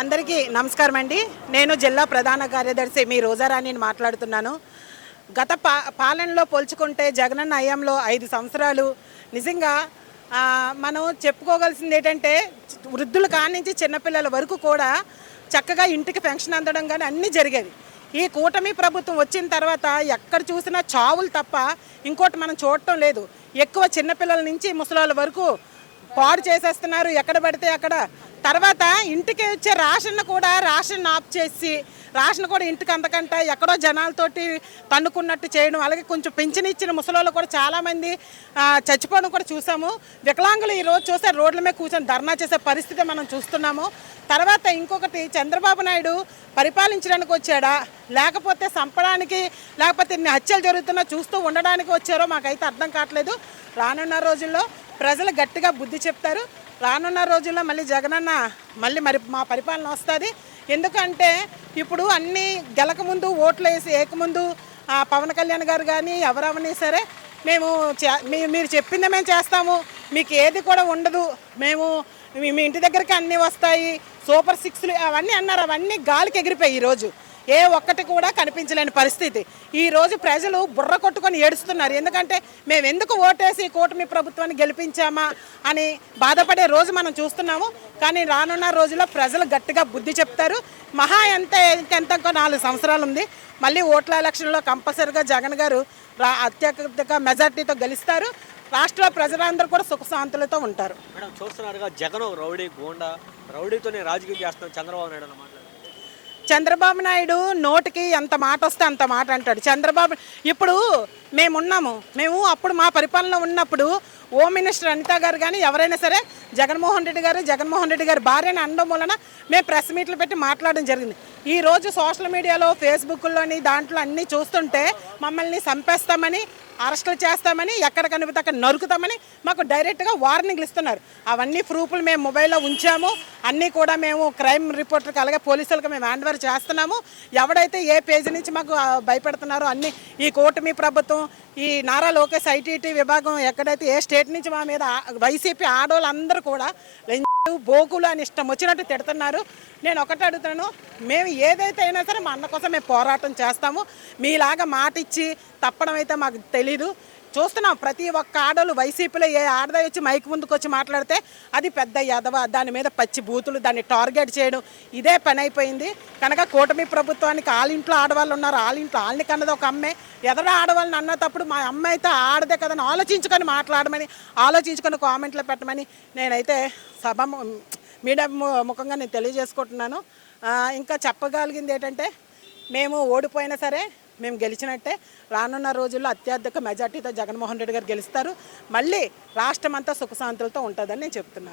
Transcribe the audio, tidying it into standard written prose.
అందరికీ నమస్కారం అండి. నేను జిల్లా ప్రధాన కార్యదర్శి మీ రోజారాణిని మాట్లాడుతున్నాను. గత పాలనలో పోల్చుకుంటే జగనన్న హయాంలో 5 సంవత్సరాలు నిజంగా మనం చెప్పుకోవాల్సింది ఏంటంటే వృద్ధుల కానించి చిన్నపిల్లల వరకు కూడా చక్కగా ఇంటికి పెన్షన్ అందడం కానీ అన్నీ జరిగేవి. ఈ కూటమి ప్రభుత్వం వచ్చిన తర్వాత ఎక్కడ చూసినా చావులు తప్ప ఇంకోటి మనం చూడటం లేదు. ఎక్కువ చిన్నపిల్లల నుంచి ముసలాళ్ళ వరకు పాడు చేసేస్తున్నారు ఎక్కడ పడితే అక్కడ. తర్వాత ఇంటికి వచ్చే రేషన్ ఆఫ్ చేసి రేషన్ కూడా ఇంటికి అందకంట ఎక్కడో జనాలతోటి తన్నుకున్నట్టు చేయడం, అలాగే కొంచెం పెన్షన్ ఇచ్చిన ముసలోళ్ళు కూడా చాలామంది చచ్చిపోవడం కూడా చూసాము. వికలాంగులు ఈరోజు చూస్తే రోడ్ల మీద కూర్చొని ధర్నా చేసే పరిస్థితి మనం చూస్తున్నాము. తర్వాత ఇంకొకటి, చంద్రబాబు నాయుడు పరిపాలించడానికి వచ్చాడా లేకపోతే చంపడానికి, లేకపోతే ఇన్ని హత్యలు జరుగుతున్నా చూస్తూ ఉండడానికి వచ్చారో మాకైతే అర్థం కావట్లేదు. రానున్న రోజుల్లో ప్రజలు గట్టిగా బుద్ధి చెప్తారు. రానున్న రోజుల్లో మళ్ళీ జగనన్న మరి మా పరిపాలన వస్తుంది. ఎందుకంటే ఇప్పుడు అన్నీ గెలకముందు ఓట్లు వేసి ఏకముందు పవన్ కళ్యాణ్ గారు కానీ ఎవరవని సరే మేము మీరు చెప్పిందే మేము చేస్తాము, మీకు ఏది కూడా ఉండదు, మేము మీ ఇంటి దగ్గరికి అన్నీ వస్తాయి, సూపర్ 6లు అవన్నీ అన్నారు. అవన్నీ గాలికి ఎగిరిపోయి ఈరోజు ఏ ఒక్కటి కూడా కనిపించలేని పరిస్థితి. ఈరోజు ప్రజలు బుర్ర కొట్టుకొని ఏడుస్తున్నారు. ఎందుకంటే మేము ఎందుకు ఓటేసి కూటమి ప్రభుత్వాన్ని గెలిపించామా అని బాధపడే రోజు మనం చూస్తున్నాము. కానీ రానున్న రోజుల్లో ప్రజలు గట్టిగా బుద్ధి చెప్తారు. మహా ఎంత 4 సంవత్సరాలు ఉంది. మళ్ళీ ఓట్ల ఎలక్షన్లో కంపల్సరిగా జగన్ గారు అత్యధిక మెజార్టీతో గెలుస్తారు. రాష్ట్ర ప్రజలందరూ కూడా సుఖశాంతులతో ఉంటారు. మేడం, చూస్తున్నారుగా జగన్ రౌడీ గోండా, రౌడీతోనే రాజకీయం చేస్తున్నారు చంద్రబాబు నాయుడు అన్నమాట. చంద్రబాబు నాయుడు నోటికి ఎంత మాట వస్తే అంత మాట అంటాడు. చంద్రబాబు ఇప్పుడు మేము అప్పుడు మా పరిపాలన ఉన్నప్పుడు హోమ్ మినిస్టర్ అనిత గారు కానీ ఎవరైనా సరే జగన్మోహన్ రెడ్డి గారు భార్యని అనడం వలన మేము ప్రెస్ మీట్లు పెట్టి మాట్లాడడం జరిగింది. ఈరోజు సోషల్ మీడియాలో ఫేస్బుక్లోని దాంట్లో అన్నీ చూస్తుంటే మమ్మల్ని చంపేస్తామని, అరెస్టులు చేస్తామని, ఎక్కడ కనిపితే అక్కడ నరుకుతామని మాకు డైరెక్ట్గా వార్నింగ్లు ఇస్తున్నారు. అవన్నీ ప్రూఫ్లు మేము మొబైల్లో ఉంచాము. అన్నీ కూడా మేము క్రైమ్ రిపోర్టర్కి అలాగే పోలీసులకు మేము హ్యాండ్ ఓవర్ చేస్తున్నాము. ఎవడైతే ఏ పేజీ నుంచి మాకు భయపెడుతున్నారో అన్నీ ఈ కూటమి ప్రభుత్వం, ఈ నారా లోకేష్ ఐటీటీ విభాగం ఎక్కడైతే ఏ స్టేట్ నుంచి మా మీద వైసీపీ ఆడవాళ్ళందరూ కూడా బోకులు అని ఇష్టం వచ్చినట్టు తిడుతున్నారు. నేను ఒకటి అడుగుతాను, మేము ఏదైతే అయినా సరే మా అన్న కోసం మేము పోరాటం చేస్తాము. మీలాగా మాట ఇచ్చి తప్పడం అయితే మాకు తెలీదు. చూస్తున్నాం ప్రతి ఒక్క ఆడోళ్ళు వైసీపీలో ఏ ఆడదాయి వచ్చి మైక్ ముందుకు వచ్చి మాట్లాడితే అది పెద్ద యదవ, దాని మీద పచ్చి బూతులు, దాన్ని టార్గెట్ చేయడం ఇదే పని అయిపోయింది. కనుక కూటమి ప్రభుత్వానికి వాళ్ళింట్లో ఆడవాళ్ళు ఉన్నారు, వాళ్ళని కన్నది ఒక అమ్మే. ఎదర ఆడవాళ్ళని అన్నప్పుడు మా అమ్మ అయితే ఆడదే కదని ఆలోచించుకొని మాట్లాడమని, ఆలోచించుకొని కామెంట్లు పెట్టమని నేనైతే మీడియా ముఖంగా నేను తెలియజేసుకుంటున్నాను. ఇంకా చెప్పగలిగింది ఏంటంటే మేము ఓడిపోయినా సరే మేము గెలిచినట్టే. రానున్న రోజుల్లో అత్యధిక మెజార్టీతో జగన్మోహన్ రెడ్డి గారు గెలుస్తారు. మళ్ళీ రాష్ట్రం అంతా సుఖశాంతులతో ఉంటుందని నేను చెప్తున్నాను.